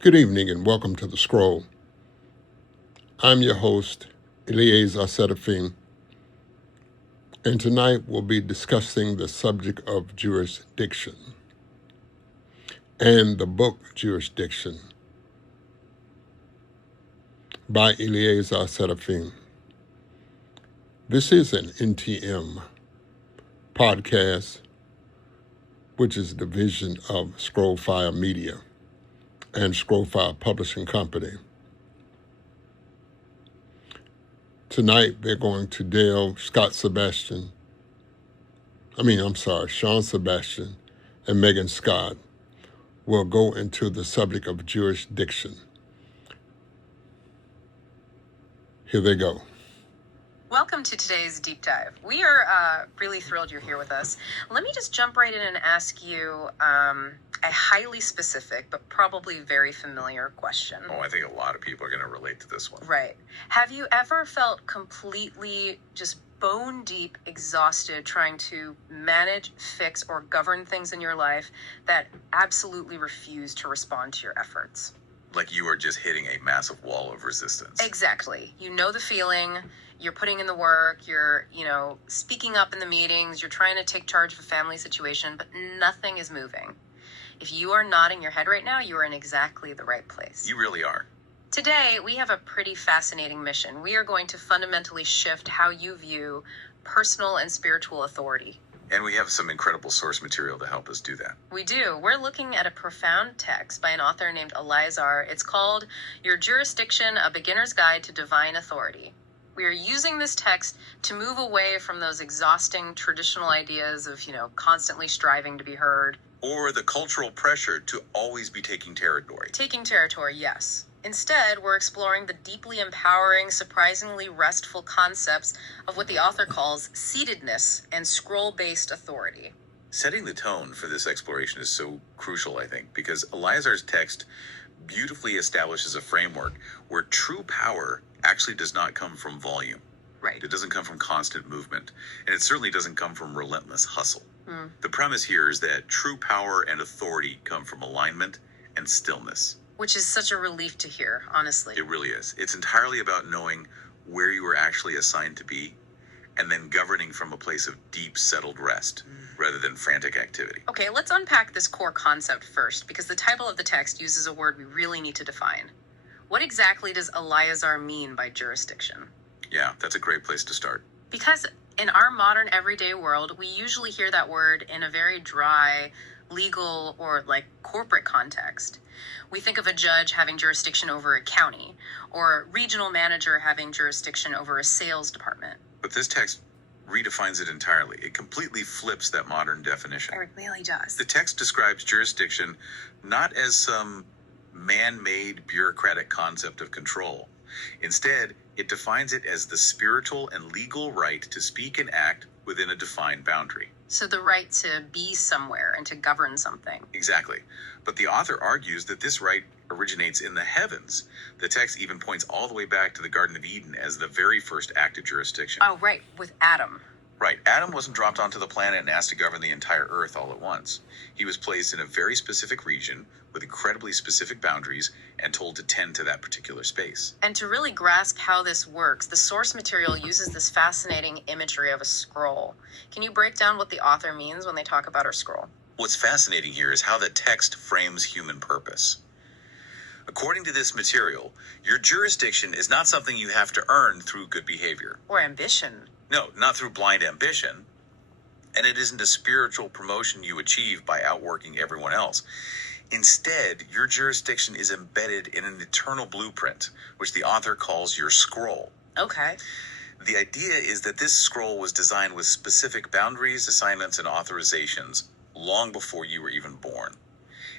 Good evening and welcome to The Scroll. I'm your host, Eliezer Sedefin, and tonight we'll be discussing the subject of jurisdiction and the book Jurisdiction by Eliezer Sedefin. This is an NTM podcast, which is a division of Scrollfire Media and Scrollfire Publishing Company. Tonight, they're going to Sean Sebastian and Megan Scott will go into the subject of jurisdiction. Here they go. Welcome to today's deep dive. We are really thrilled you're here with us. Let me just jump right in and ask you a highly specific but probably very familiar question. Oh, I think a lot of people are going to relate to this one. Right. Have you ever felt completely just bone deep exhausted trying to manage, fix, or govern things in your life that absolutely refuse to respond to your efforts? Like you are just hitting a massive wall of resistance. Exactly. You know the feeling. You're putting in the work. You're, speaking up in the meetings. You're trying to take charge of a family situation, but nothing is moving. If you are nodding your head right now, you are in exactly the right place. You really are. Today, we have a pretty fascinating mission. We are going to fundamentally shift how you view personal and spiritual authority. And we have some incredible source material to help us do that. We do. We're looking at a profound text by an author named Eliezer. It's called Your Jurisdiction, A Beginner's Guide to Divine Authority. We are using this text to move away from those exhausting traditional ideas of, constantly striving to be heard. Or the cultural pressure to always be taking territory. Taking territory, yes. Instead, we're exploring the deeply empowering, surprisingly restful concepts of what the author calls seatedness and scroll-based authority. Setting the tone for this exploration is so crucial, I think, because Eliezer's text beautifully establishes a framework where true power actually does not come from volume. Right. It doesn't come from constant movement, and it certainly doesn't come from relentless hustle. The premise here is that true power and authority come from alignment and stillness. Which is such a relief to hear, honestly. It really is. It's entirely about knowing where you are actually assigned to be and then governing from a place of deep, settled rest rather than frantic activity. Okay, let's unpack this core concept first, because the title of the text uses a word we really need to define. What exactly does Eliezer mean by jurisdiction? Yeah, that's a great place to start. Because in our modern everyday world, we usually hear that word in a very dry, legal, or corporate context. We think of a judge having jurisdiction over a county, or a regional manager having jurisdiction over a sales department. But this text redefines it entirely. It completely flips that modern definition. It really does. The text describes jurisdiction not as some man-made bureaucratic concept of control. Instead, it defines it as the spiritual and legal right to speak and act within a defined boundary. So the right to be somewhere and to govern something. Exactly. But the author argues that this right originates in the heavens. The text even points all the way back to the Garden of Eden as the very first act of jurisdiction. Oh, right, with Adam. Right. Adam wasn't dropped onto the planet and asked to govern the entire earth all at once. He was placed in a very specific region with incredibly specific boundaries and told to tend to that particular space. And to really grasp how this works, the source material uses this fascinating imagery of a scroll. Can you break down what the author means when they talk about our scroll? What's fascinating here is how the text frames human purpose. According to this material, your jurisdiction is not something you have to earn through good behavior. Or ambition. No, not through blind ambition. And it isn't a spiritual promotion you achieve by outworking everyone else. Instead, your jurisdiction is embedded in an eternal blueprint, which the author calls your scroll. Okay. The idea is that this scroll was designed with specific boundaries, assignments, and authorizations long before you were even born.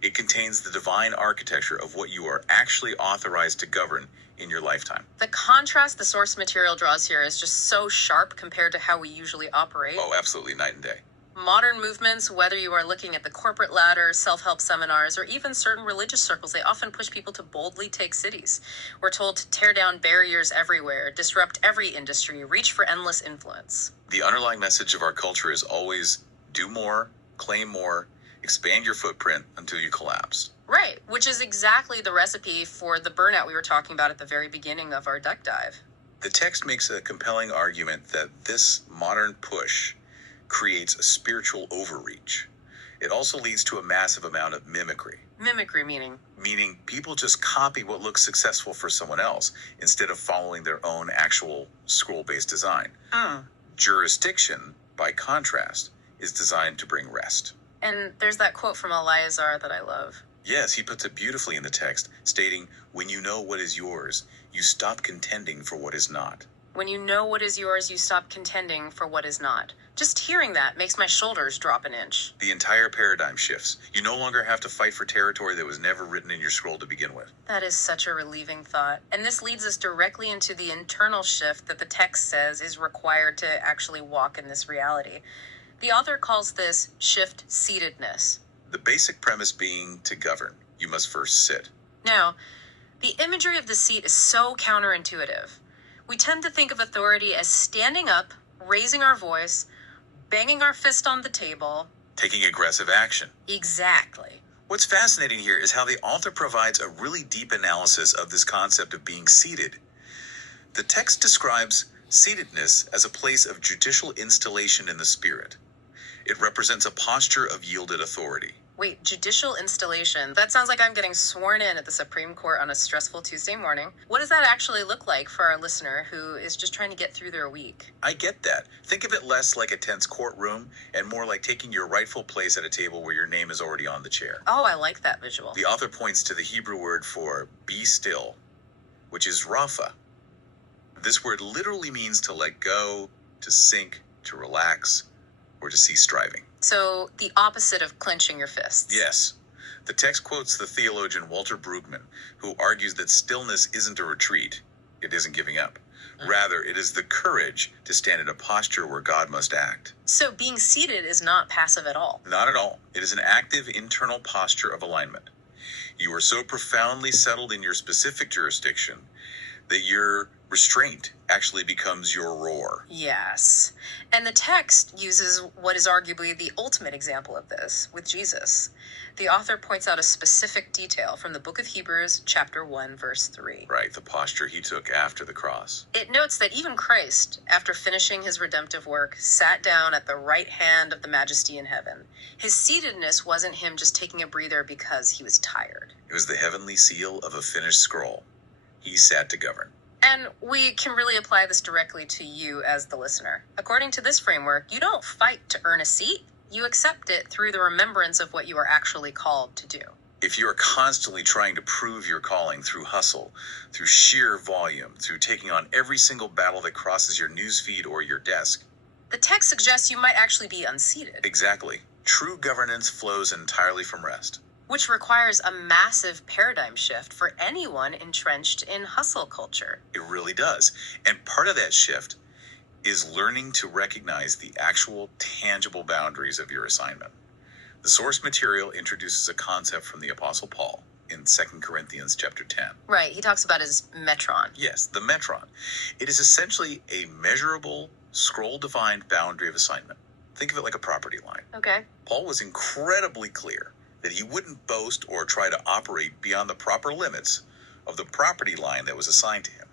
It contains the divine architecture of what you are actually authorized to govern in your lifetime. The contrast the source material draws here is just so sharp compared to how we usually operate. Oh, absolutely, night and day. Modern movements, whether you are looking at the corporate ladder, self-help seminars, or even certain religious circles, they often push people to boldly take cities. We're told to tear down barriers everywhere, disrupt every industry, reach for endless influence. The underlying message of our culture is always do more, claim more, Expand your footprint until you collapse. Right, which is exactly the recipe for the burnout we were talking about at the very beginning of our duck dive. The text makes a compelling argument that this modern push creates a spiritual overreach. It also leads to a massive amount of mimicry, Mimicry meaning people just copy what looks successful for someone else instead of following their own actual scroll-based design. Jurisdiction, by contrast, is designed to bring rest. And there's that quote from Eleazar that I love. Yes, he puts it beautifully in the text, stating, "When you know what is yours, you stop contending for what is not." When you know what is yours, you stop contending for what is not. Just hearing that makes my shoulders drop an inch. The entire paradigm shifts. You no longer have to fight for territory that was never written in your scroll to begin with. That is such a relieving thought. And this leads us directly into the internal shift that the text says is required to actually walk in this reality. The author calls this shift seatedness. The basic premise being to govern, you must first sit. Now, the imagery of the seat is so counterintuitive. We tend to think of authority as standing up, raising our voice, banging our fist on the table. Taking aggressive action. Exactly. What's fascinating here is how the author provides a really deep analysis of this concept of being seated. The text describes seatedness as a place of judicial installation in the spirit. It represents a posture of yielded authority. Wait, judicial installation? That sounds like I'm getting sworn in at the Supreme Court on a stressful Tuesday morning. What does that actually look like for our listener who is just trying to get through their week? I get that. Think of it less like a tense courtroom and more like taking your rightful place at a table where your name is already on the chair. Oh, I like that visual. The author points to the Hebrew word for be still, which is rapha. This word literally means to let go, to sink, to relax, or to cease striving. So the opposite of clenching your fists. Yes. The text quotes the theologian Walter Brueggemann, who argues that stillness isn't a retreat. It isn't giving up. Rather, it is the courage to stand in a posture where God must act. So being seated is not passive at all. Not at all. It is an active internal posture of alignment. You are so profoundly settled in your specific jurisdiction that your restraint actually becomes your roar. Yes. And the text uses what is arguably the ultimate example of this with Jesus. The author points out a specific detail from the book of Hebrews, chapter 1, verse 3. Right, the posture he took after the cross. It notes that even Christ, after finishing his redemptive work, sat down at the right hand of the Majesty in heaven. His seatedness wasn't him just taking a breather because he was tired. It was the heavenly seal of a finished scroll. He sat to govern. And we can really apply this directly to you as the listener. According to this framework, you don't fight to earn a seat. You accept it through the remembrance of what you are actually called to do. If you are constantly trying to prove your calling through hustle, through sheer volume, through taking on every single battle that crosses your newsfeed or your desk. The text suggests you might actually be unseated. Exactly. True governance flows entirely from rest. Which requires a massive paradigm shift for anyone entrenched in hustle culture. It really does. And part of that shift is learning to recognize the actual tangible boundaries of your assignment. The source material introduces a concept from the Apostle Paul in 2 Corinthians chapter 10. Right, he talks about his metron. Yes, the metron. It is essentially a measurable, scroll-defined boundary of assignment. Think of it like a property line. Okay. Paul was incredibly clear that he wouldn't boast or try to operate beyond the proper limits of the property line that was assigned to him.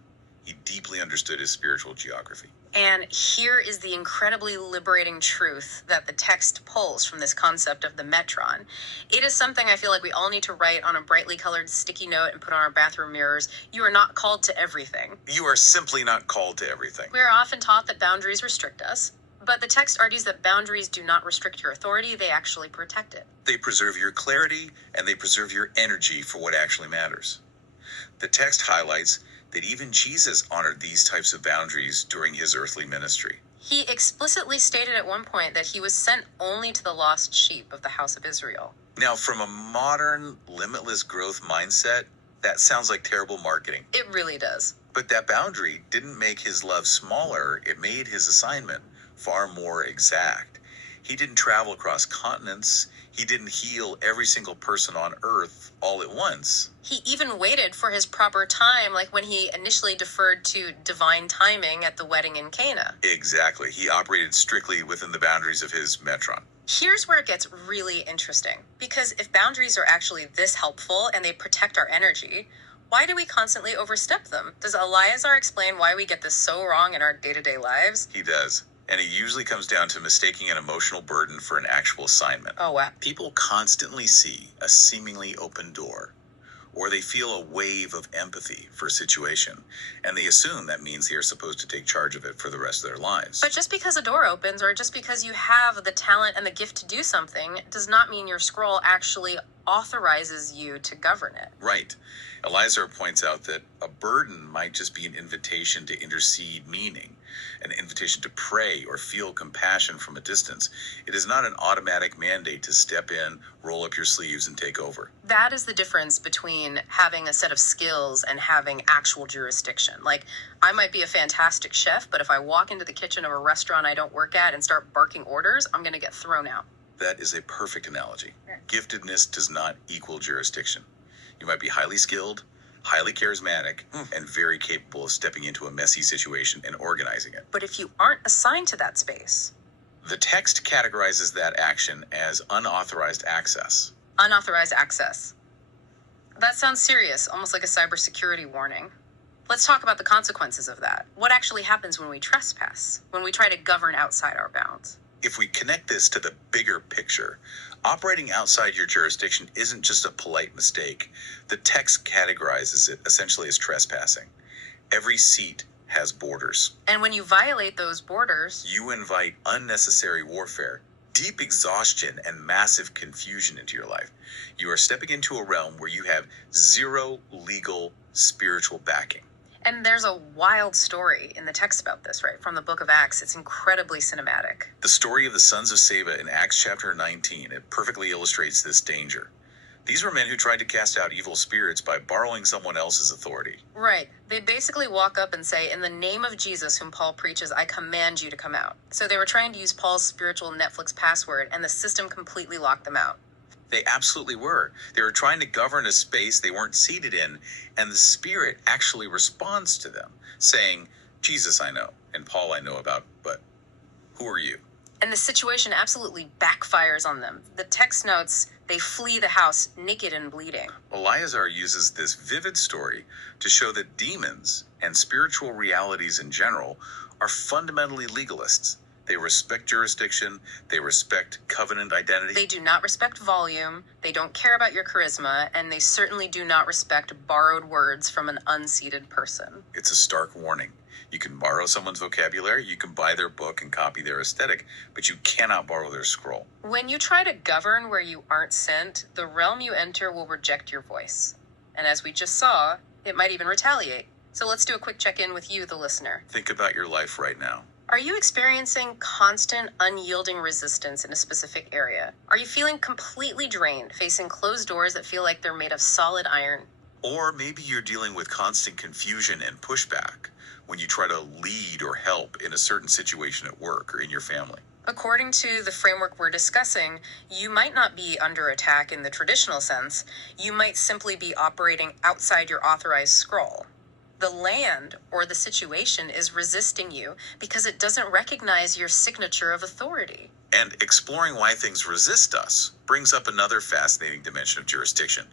He deeply understood his spiritual geography. And here is the incredibly liberating truth that the text pulls from this concept of the metron. It is something I feel like we all need to write on a brightly colored sticky note and put on our bathroom mirrors. You are not called to everything. You are simply not called to everything. We are often taught that boundaries restrict us, but the text argues that boundaries do not restrict your authority, they actually protect it. They preserve your clarity and they preserve your energy for what actually matters. The text highlights that even Jesus honored these types of boundaries during his earthly ministry. He explicitly stated at one point that he was sent only to the lost sheep of the house of Israel. Now, from a modern, limitless growth mindset, that sounds like terrible marketing. It really does. But that boundary didn't make his love smaller, it made his assignment far more exact. He didn't travel across continents. He didn't heal every single person on earth all at once. He even waited for his proper time, like when he initially deferred to divine timing at the wedding in Cana. Exactly. He operated strictly within the boundaries of his metron. Here's where it gets really interesting. Because if boundaries are actually this helpful and they protect our energy, why do we constantly overstep them? Does Eleazar explain why we get this so wrong in our day-to-day lives? He does. And it usually comes down to mistaking an emotional burden for an actual assignment. Oh, wow. People constantly see a seemingly open door, or they feel a wave of empathy for a situation, and they assume that means they are supposed to take charge of it for the rest of their lives. But just because a door opens or just because you have the talent and the gift to do something does not mean your scroll actually authorizes you to govern it. Right. Elizar points out that a burden might just be an invitation to intercede meaning, an invitation to pray or feel compassion from a distance. It is not an automatic mandate to step in, roll up your sleeves, and take over. That is the difference between having a set of skills and having actual jurisdiction. Like, I might be a fantastic chef, but if I walk into the kitchen of a restaurant I don't work at and start barking orders, I'm going to get thrown out. That is a perfect analogy. Giftedness does not equal jurisdiction. You might be highly skilled, highly charismatic, and very capable of stepping into a messy situation and organizing it. But if you aren't assigned to that space, The text categorizes that action as unauthorized access. unauthorized access. That sounds serious, almost like a cybersecurity warning. Let's talk about the consequences of that. What actually happens when we trespass, when we try to govern outside our bounds? If we connect this to the bigger picture, operating outside your jurisdiction isn't just a polite mistake. The text categorizes it essentially as trespassing. Every seat has borders. And when you violate those borders, You invite unnecessary warfare, deep exhaustion, and massive confusion into your life. You are stepping into a realm where you have zero legal spiritual backing. and there's a wild story in the text about this, right? From the book of Acts. It's incredibly cinematic. The story of the sons of Seba in Acts chapter 19, it perfectly illustrates this danger. These were men who tried to cast out evil spirits by borrowing someone else's authority. Right. They basically walk up and say, in the name of Jesus, whom Paul preaches, I command you to come out. So they were trying to use Paul's spiritual Netflix password, and the system completely locked them out. They absolutely were. They were trying to govern a space they weren't seated in, and the Spirit actually responds to them, saying, Jesus I know, and Paul I know about, but who are you? And the situation absolutely backfires on them. The text notes, they flee the house naked and bleeding. Eleazar uses this vivid story to show that demons and spiritual realities in general are fundamentally legalists. They respect jurisdiction, they respect covenant identity. They do not respect volume, they don't care about your charisma, and they certainly do not respect borrowed words from an unseated person. It's a stark warning. You can borrow someone's vocabulary, you can buy their book and copy their aesthetic, but you cannot borrow their scroll. When you try to govern where you aren't sent, the realm you enter will reject your voice. And as we just saw, it might even retaliate. So let's do a quick check-in with you, the listener. Think about your life right now. Are you experiencing constant, unyielding resistance in a specific area? Are you feeling completely drained, facing closed doors that feel like they're made of solid iron? Or maybe you're dealing with constant confusion and pushback when you try to lead or help in a certain situation at work or in your family. According to the framework we're discussing, you might not be under attack in the traditional sense. You might simply be operating outside your authorized scroll. The land or the situation is resisting you because it doesn't recognize your signature of authority. And exploring why things resist us brings up another fascinating dimension of jurisdiction,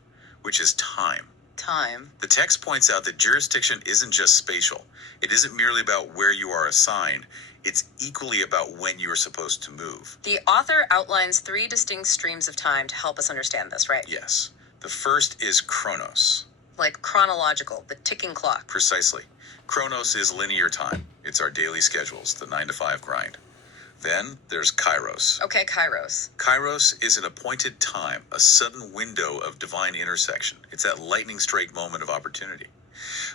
which is time. Time. The text points out that jurisdiction isn't just spatial. It isn't merely about where you are assigned. It's equally about when you are supposed to move. The author outlines 3 distinct streams of time to help us understand this, right? Yes. The first is chronos. Like chronological, the ticking clock. Precisely. Chronos is linear time. It's our daily schedules, the 9 to 5 grind. Then there's kairos. Okay, Kairos. Kairos is an appointed time, a sudden window of divine intersection. It's that lightning strike moment of opportunity.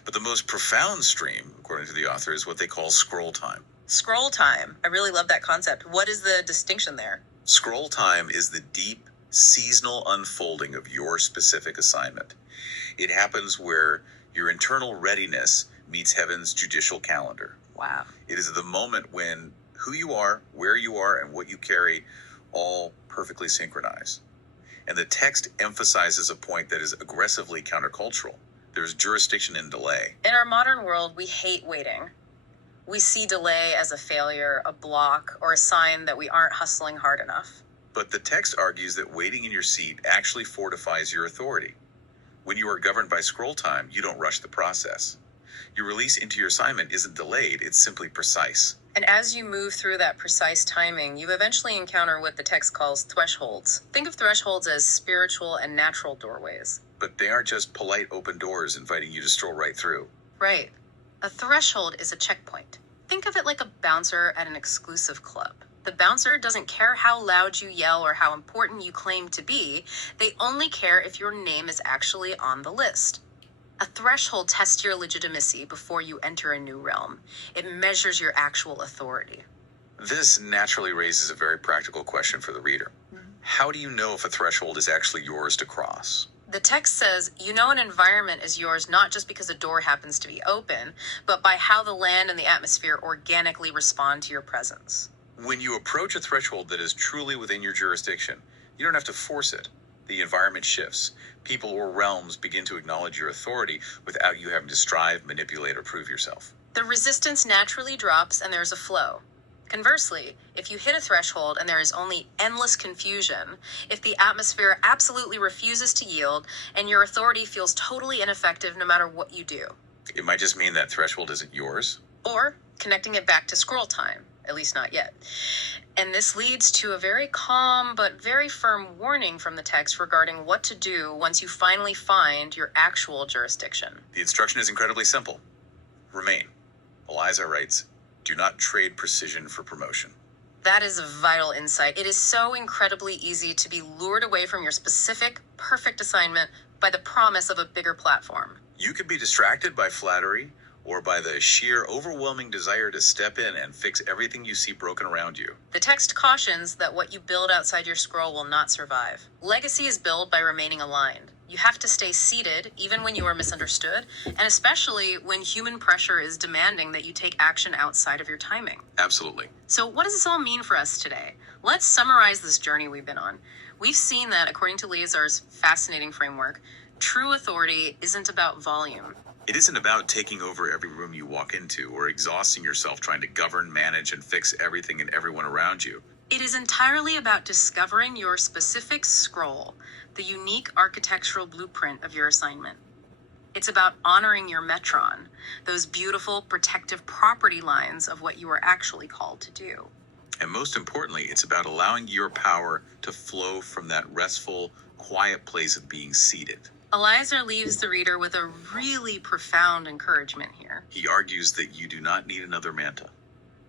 But the most profound stream, according to the author, is what they call scroll time. Scroll time. I really love that concept. What is the distinction there? Scroll time is the deep, seasonal unfolding of your specific assignment. It happens where your internal readiness meets heaven's judicial calendar. Wow. It is the moment when who you are, where you are, and what you carry all perfectly synchronize. And the text emphasizes a point that is aggressively countercultural. There's jurisdiction in delay. In our modern world, we hate waiting. We see delay as a failure, a block, or a sign that we aren't hustling hard enough. But the text argues that waiting in your seat actually fortifies your authority. When you are governed by scroll time, you don't rush the process. Your release into your assignment isn't delayed, it's simply precise. And as you move through that precise timing, you eventually encounter what the text calls thresholds. Think of thresholds as spiritual and natural doorways. But they aren't just polite open doors inviting you to stroll right through. Right. A threshold is a checkpoint. Think of it like a bouncer at an exclusive club. The bouncer doesn't care how loud you yell or how important you claim to be. They only care if your name is actually on the list. A threshold tests your legitimacy before you enter a new realm. It measures your actual authority. This naturally raises a very practical question for the reader. How do you know if a threshold is actually yours to cross? The text says you know an environment is yours not just because a door happens to be open, but by how the land and the atmosphere organically respond to your presence. When you approach a threshold that is truly within your jurisdiction, you don't have to force it. The environment shifts. People or realms begin to acknowledge your authority without you having to strive, manipulate, or prove yourself. The resistance naturally drops and there's a flow. Conversely, if you hit a threshold and there is only endless confusion, if the atmosphere absolutely refuses to yield and your authority feels totally ineffective no matter what you do. It might just mean that threshold isn't yours. Or connecting it back to scroll time, at least not yet. And this leads to a very calm but very firm warning from the text regarding what to do once you finally find your actual jurisdiction. The instruction is incredibly simple. Remain. Eliza writes, do not trade precision for promotion. That is a vital insight. It is so incredibly easy to be lured away from your specific, perfect assignment by the promise of a bigger platform. You could be distracted by flattery or by the sheer overwhelming desire to step in and fix everything you see broken around you. The text cautions that what you build outside your scroll will not survive. Legacy is built by remaining aligned. You have to stay seated even when you are misunderstood, and especially when human pressure is demanding that you take action outside of your timing. Absolutely. So what does this all mean for us today? Let's summarize this journey we've been on. We've seen that, according to Lazar's fascinating framework, true authority isn't about volume. It isn't about taking over every room you walk into or exhausting yourself trying to govern, manage, and fix everything and everyone around you. It is entirely about discovering your specific scroll, the unique architectural blueprint of your assignment. It's about honoring your metron, those beautiful protective property lines of what you are actually called to do. And most importantly, it's about allowing your power to flow from that restful, quiet place of being seated. Eliezer leaves the reader with a really profound encouragement here. He argues that you do not need another manta.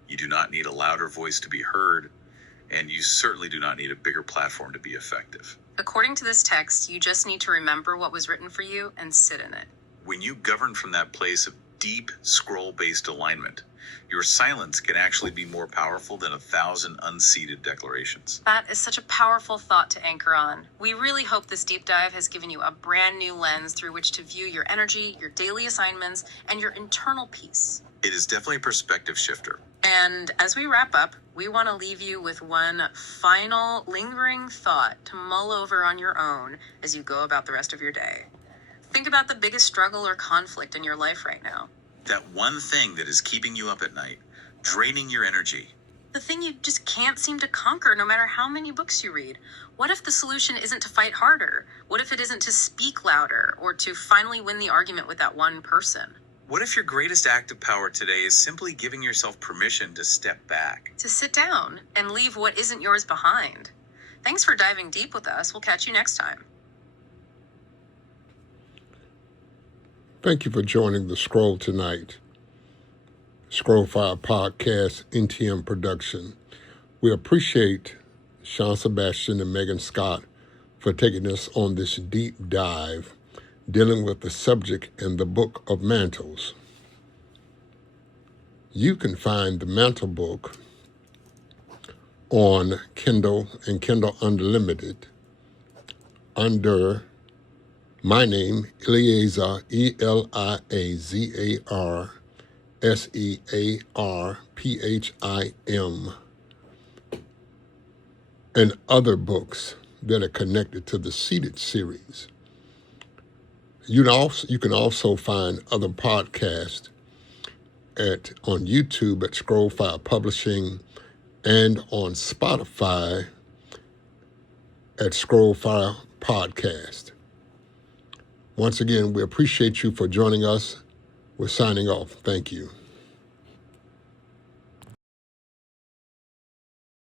You do not need a louder voice to be heard, and you certainly do not need a bigger platform to be effective. According to this text, you just need to remember what was written for you and sit in it. When you govern from that place of deep scroll-based alignment, your silence can actually be more powerful than 1,000 unseated declarations. That is such a powerful thought to anchor on. We really hope this deep dive has given you a brand new lens through which to view your energy, your daily assignments, and your internal peace. It is definitely a perspective shifter. And as we wrap up, we want to leave you with one final lingering thought to mull over on your own as you go about the rest of your day. Think about the biggest struggle or conflict in your life right now. That one thing that is keeping you up at night, draining your energy. The thing you just can't seem to conquer no matter how many books you read. What if the solution isn't to fight harder? What if it isn't to speak louder or to finally win the argument with that one person? What if your greatest act of power today is simply giving yourself permission to step back? To sit down and leave what isn't yours behind. Thanks for diving deep with us. We'll catch you next time. Thank you for joining the Scroll tonight. Scroll Fire Podcast NTM production. We appreciate Sean Sebastian and Megan Scott for taking us on this deep dive dealing with the subject in the Book of Mantles. You can find the Mantle book on Kindle and Kindle Unlimited under my name, Eleazar, ELIAZARSEARPHIM, and other books that are connected to the Seated series. You can also find other podcasts on YouTube at Scroll Fire Publishing and on Spotify at Scroll Fire Podcast. Once again, we appreciate you for joining us. We're signing off. Thank you.